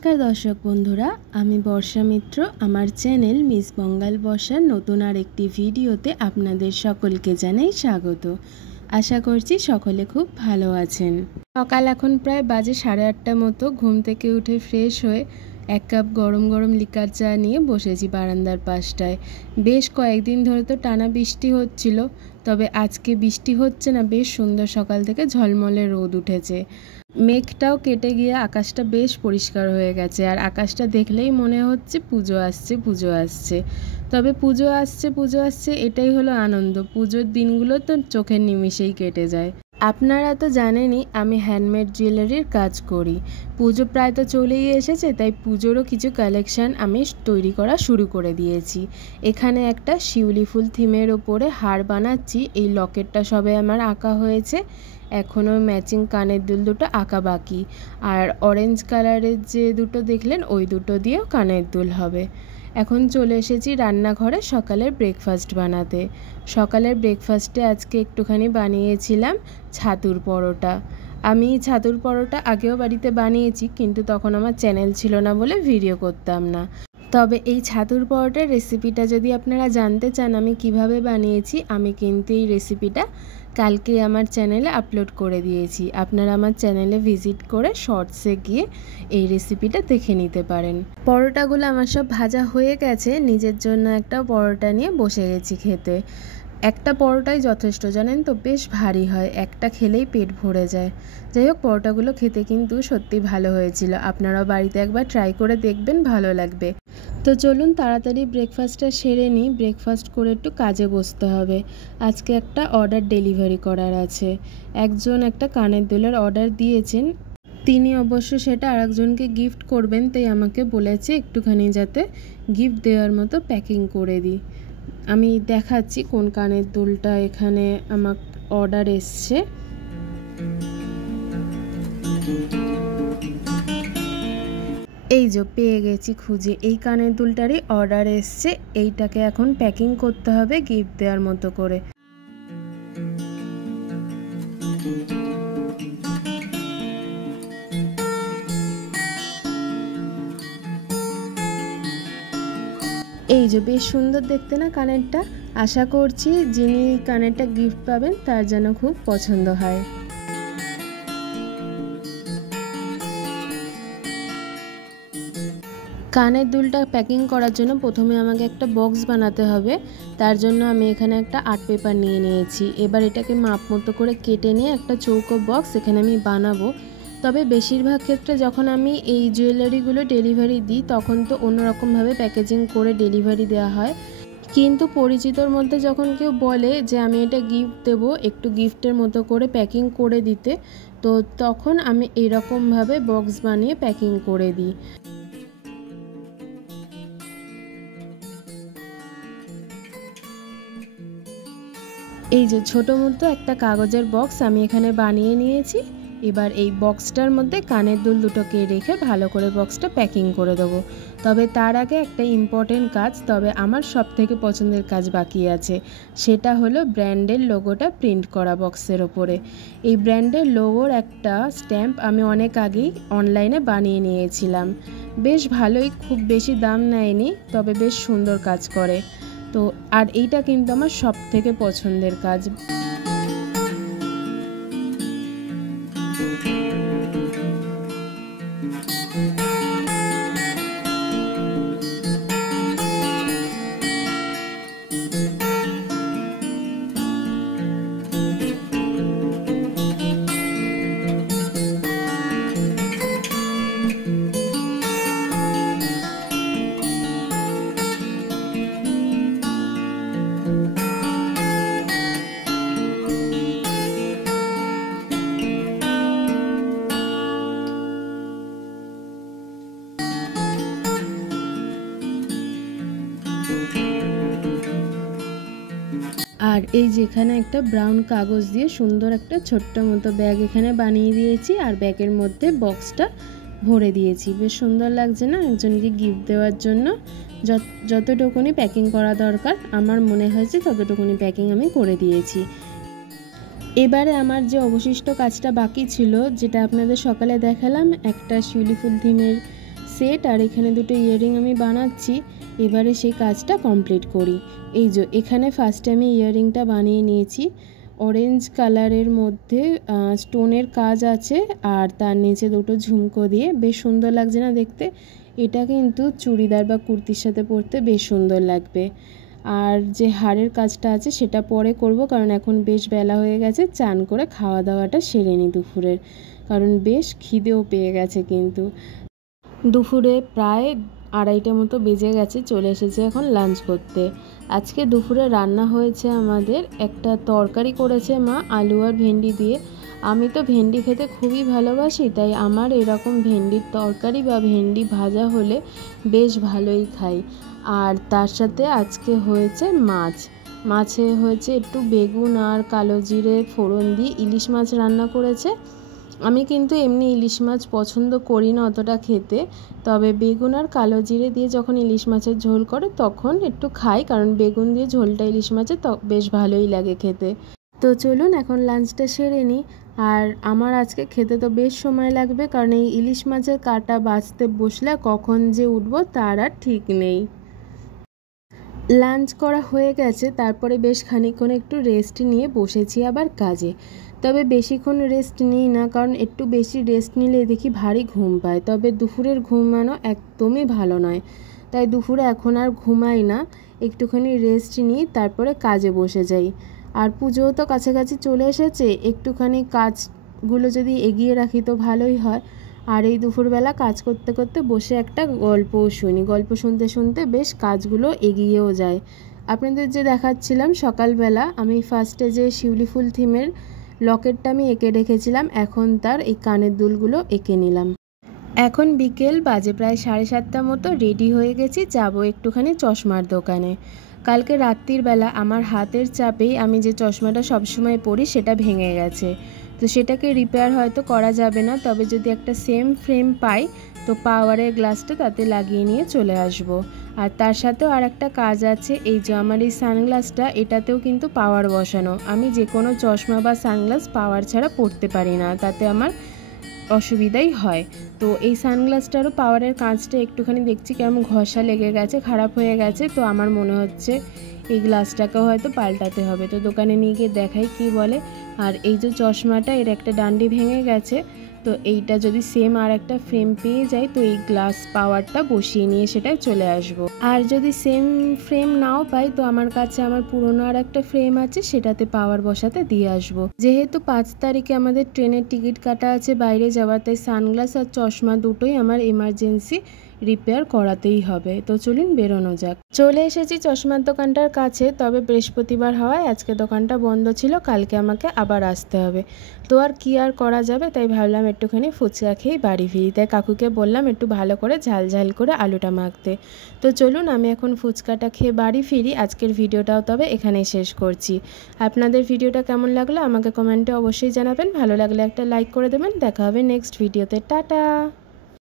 नमस्कार दर्शक बंधुरा आमी बर्षा मित्र आमार चैनल मिस बंगाल बर्षार नतून आरेकटी भिडियोते आपनादेर सकलके जानाई स्वागत। आशा करछि सकले खूब भालो आछेन। सकाल एखन प्राय बाजे 8:30 मतो। घुम थेके उठे फ्रेश हये एक कप गरम गरम लिकार चा निये बसेछि बारान्दार पाशटाय। बेश कयेकदिन धरे तो टाना बिस्टी होच्छिलो, तबे आजके बिस्टी होच्छे ना, बेश सुंदर सकाल थेके झलमले रोद उठेছে। मेघटाও केटे गिये आकाशटा बेश परिष्कार हये गेছে আর আকাশটা দেখলেই মনে হচ্ছে পুজো আসছে পুজো আসছে। তবে পুজো আসছে এটাই হলো আনন্দ। পুজোর দিনগুলো তো চোখের নিমিষেই কেটে যায়। আপনারা তো জানেনই আমি হ্যান্ডমেড জুয়েলারির কাজ করি। পুজো প্রায় তো চলেই এসেছে, তাই পুজোরও কিছু কালেকশান আমি তৈরি করা শুরু করে দিয়েছি। এখানে একটা শিউলি ফুল থিমের ওপরে হার বানাচ্ছি। এই লকেটটা সবে আমার আঁকা হয়েছে, এখনও ম্যাচিং কানের দুল দুটো আঁকা বাকি। আর অরেঞ্জ কালারের যে দুটো দেখলেন ওই দুটো দিয়েও কানের দুল হবে। এখন চলে এসেছি রান্নাঘরে সকালের ব্রেকফাস্ট বানাতে। সকালের ব্রেকফাস্টে আজকে একটুখানি বানিয়েছিলাম ছাতুর পরোটা। আমি ছাতুর পরোটা আগেও বাড়িতে বানিয়েছি, কিন্তু তখন আমার চ্যানেল ছিল না বলে ভিডিও করতাম না। তবে এই ছাতুর পরোটার রেসিপিটা যদি আপনারা জানতে চান আমি কিভাবে বানিয়েছি, আমি কিন্তু এই রেসিপিটা কালকে আমার চ্যানেলে আপলোড করে দিয়েছি। আপনারা আমার চ্যানেলে ভিজিট করে শর্টসে গিয়ে এই রেসিপিটা দেখে নিতে পারেন। পরোটাগুলো আমার সব ভাজা হয়ে গেছে। নিজের জন্য একটা পরোটা নিয়ে বসে গেছি খেতে। একটা পরোটাই যথেষ্ট, জানেন তো, বেশ ভারী হয়, একটা খেলেই পেট ভরে যায়। যাই হোক, পরোটাগুলো খেতে কিন্তু সত্যি ভালো হয়েছিল। আপনারাও বাড়িতে একবার ট্রাই করে দেখবেন, ভালো লাগবে। তো চলুন তাড়াতাড়ি ব্রেকফাস্টটা সেরে নিই। ব্রেকফাস্ট করে একটু কাজে বসতে হবে। আজকে একটা অর্ডার ডেলিভারি করার আছে। একজন একটা কানের দুলের অর্ডার দিয়েছেন, তিনি অবশ্য সেটা আরেকজনকে গিফট করবেন, তাই আমাকে বলেছে একটুখানি যাতে গিফট দেওয়ার মতো প্যাকিং করে দিই। আমি দেখাচ্ছি কোন কানের দুলটা এখানে আমার অর্ডার এসছে। এই যে পেয়ে গেছি খুঁজে, এই কানের দুলটারই অর্ডার এসছে। এইটাকে এখন প্যাকিং করতে হবে গিফট দেওয়ার মতো করে। এই যে বেশ সুন্দর দেখতে না কানেরটা। আশা করছি যিনি কানেরটা গিফট পাবেন তার যেন খুব পছন্দ হয়। কানের দুলটা প্যাকিং করার জন্য প্রথমে আমাকে একটা বক্স বানাতে হবে। তার জন্য আমি এখানে একটা আর্ট পেপার নিয়ে নিয়েছি। এবার এটাকে মাপ মতো করে কেটে নিয়ে একটা চৌকো বক্স এখানে আমি বানাবো। তবে বেশিরভাগ ক্ষেত্রে যখন আমি এই জুয়েলারিগুলো ডেলিভারি দিই তখন তো অন্যরকমভাবে প্যাকেজিং করে ডেলিভারি দেওয়া হয়, কিন্তু পরিচিতর মধ্যে যখন কেউ বলে যে আমি এটা গিফট দেবো, একটু গিফটের মতো করে প্যাকিং করে দিতে, তো তখন আমি এইরকমভাবে বক্স বানিয়ে প্যাকিং করে দিই। এই যে ছোটো মতো একটা কাগজের বক্স আমি এখানে বানিয়ে নিয়েছি। এবার এই বক্সটার মধ্যে কানের দুল দুটোকে রেখে ভালো করে বক্সটা প্যাকিং করে দেবো। তবে তার আগে একটা ইম্পর্টেন্ট কাজ, তবে আমার সব থেকে পছন্দের কাজ বাকি আছে, সেটা হলো ব্র্যান্ডের লোগোটা প্রিন্ট করা বক্সের ওপরে। এই ব্র্যান্ডের লোগোর একটা স্ট্যাম্প আমি অনেক আগেই অনলাইনে বানিয়ে নিয়েছিলাম। বেশ ভালোই, খুব বেশি দাম নেয়নি, তবে বেশ সুন্দর কাজ করে। তো আর এইটা কিন্তু আমার সব থেকে পছন্দের কাজ। আর এই যেখানে একটা ব্রাউন কাগজ দিয়ে সুন্দর একটা ছোট্ট মতো ব্যাগ এখানে বানিয়ে দিয়েছি, আর ব্যাগের মধ্যে বক্সটা ভরে দিয়েছি। বেশ সুন্দর লাগছে না একজনকে গিফট দেওয়ার জন্য। যতটুকুনি প্যাকিং করা দরকার আমার মনে হয়েছে ততটুকুনি প্যাকিং আমি করে দিয়েছি। এবারে আমার যে অবশিষ্ট কাজটা বাকি ছিল, যেটা আপনাদের সকালে দেখালাম, একটা শিউলি ফুল থিমের সেট আর এখানে দুটো ইয়াররিং আমি বানাচ্ছি। এবারে সেই কাজটা কমপ্লিট করি। এই যে এখানে ফার্স্টে আমি ইয়াররিংটা বানিয়ে নিয়েছি। অরেঞ্জ কালারের মধ্যে স্টোনের কাজ আছে আর তার নিচে দুটো ঝুমকো দিয়ে বেশ সুন্দর লাগছে না দেখতে। এটা কিন্তু চুড়িদার বা কুর্তির সাথে পরতে বেশ সুন্দর লাগবে। আর যে হাড়ের কাজটা আছে সেটা পরে করব, কারণ এখন বেশ বেলা হয়ে গেছে। চান করে খাওয়া দাওয়াটা সেরে নিই দুপুরের, কারণ বেশ খিদেও পেয়ে গেছে। কিন্তু দুপুরে প্রায় 2:30 মতো বেজে গেছে, চলে এসেছে এখন লাঞ্চ করতে। আজকে দুপুরে রান্না হয়েছে আমাদের একটা তরকারি করেছে মা আলু আর ভেন্ডি দিয়ে। আমি তো ভেন্ডি খেতে খুবই ভালোবাসি, তাই আমার এরকম ভেন্ডির তরকারি বা ভেন্ডি ভাজা হলে বেশ ভালোই খাই। আর তার সাথে আজকে হয়েছে মাছে হয়েছে একটু বেগুন আর কালো জিরে ফোড়ন দিয়ে ইলিশ মাছ রান্না করেছে। আমি কিন্তু এমনি ইলিশ মাছ পছন্দ করি না অতটা খেতে, তবে বেগুন আর কালো জিরে দিয়ে যখন ইলিশ মাছের ঝোল করে তখন একটু খাই, কারণ বেগুন দিয়ে ঝোলটা ইলিশ মাছের তো বেশ ভালোই লাগে খেতে। তো চলুন এখন লাঞ্চটা সেরে নিই। আর আমার আজকে খেতে তো বেশ সময় লাগবে, কারণ এই ইলিশ মাছের কাঁটা বাছতে বসলে কখন যে উঠবো তার আর ঠিক নেই। লাঞ্চ করা হয়ে গেছে, তারপরে বেশ খানিকক্ষণ একটু রেস্ট নিয়ে বসেছি আবার কাজে। তবে বেশিক্ষণ রেস্ট নিই না, কারণ একটু বেশি রেস্ট নিলে দেখি ভারী ঘুম পায়। তবে দুপুরের ঘুমানো একদমই ভালো নয়, তাই দুপুরে এখন আর ঘুমাই না, একটুখানি রেস্ট নিই তারপরে কাজে বসে যাই। আর পুজোও তো কাছাকাছি চলে এসেছে, একটুখানি কাজগুলো যদি এগিয়ে রাখি তো ভালোই হয়। আর এই দুপুরবেলা কাজ করতে করতে বসে একটা গল্পও শুনি, গল্প শুনতে শুনতে বেশ কাজগুলো এগিয়েও যায়। আপনাদের যে দেখাচ্ছিলাম সকালবেলা আমি ফার্স্টে যে শিউলি ফুল থিমের লকেটটা আমি এঁকে রেখেছিলাম, এখন তার এই কানের দুলগুলো এঁকে নিলাম। এখন বিকেল বাজে প্রায় 7:30 মতো, রেডি হয়ে গেছি, যাব একটুখানি চশমার দোকানে। কালকে রাত্রির বেলা আমার হাতের চাপেই আমি যে চশমাটা সবসময় পরি সেটা ভেঙে গেছে। তো সেটাকে রিপেয়ার হয়তো করা যাবে না, তবে যদি একটা সেম ফ্রেম পাই তো পাওয়ারের গ্লাসটা তাতে লাগিয়ে নিয়ে চলে আসব। আর তার সাথেও আর একটা কাজ আছে, এই যে আমার এই সানগ্লাসটা, এটাতেও কিন্তু পাওয়ার বসানো। আমি যে কোনো চশমা বা সানগ্লাস পাওয়ার ছাড়া পরতে পারি না, তাতে আমার অসুবিধাই হয়। তো এই সানগ্লাসটারও পাওয়ারের কাঁচটা একটুখানি দেখছি কেমন ঘষা লেগে গেছে, খারাপ হয়ে গেছে। তো আমার মনে হচ্ছে এই গ্লাসটাকেও হয়তো পাল্টাতে হবে। তো দোকানে নিয়ে গিয়ে দেখাই কি বলে। আর এই যে চশমাটা, এর একটা ডান্ডি ভেঙে গেছে, তো এইটা যদি সেম আর একটা ফ্রেম পেয়ে যাই তো এই গ্লাস পাওয়ারটা বসিয়ে নিয়ে সেটাই চলে আসব। আর যদি সেম ফ্রেম নাও পাই তো আমার কাছে আমার পুরনো আর একটা ফ্রেম আছে, সেটাতে পাওয়ার বসাতে দিয়ে আসব। যেহেতু 5 তারিখে আমাদের ট্রেনের টিকিট কাটা আছে বাইরে যাওয়ার, তাই সানগ্লাস আর চশমা দুটোই আমার এমার্জেন্সি রিপেয়ার করাতেই হবে। তো চলুন বেরোনো যাক। চলে এসেছি চশমার দোকানটার কাছে, তবে বৃহস্পতিবার হওয়ায় আজকে দোকানটা বন্ধ ছিল, কালকে আমাকে আবার আসতে হবে। তো আর কি আর করা যাবে, তাই ভাবলাম একটুখানি ফুচকা খেয়েই বাড়ি ফিরি। তাই কাকুকে বললাম একটু ভালো করে ঝাল ঝাল করে আলুটা মাখতে। তো চলুন আমি এখন ফুচকাটা খেয়ে বাড়ি ফিরি। আজকের ভিডিওটাও তবে এখানেই শেষ করছি। আপনাদের ভিডিওটা কেমন লাগলো আমাকে কমেন্টে অবশ্যই জানাবেন। ভালো লাগলে একটা লাইক করে দেবেন। দেখা হবে নেক্সট ভিডিওতে। টাটা।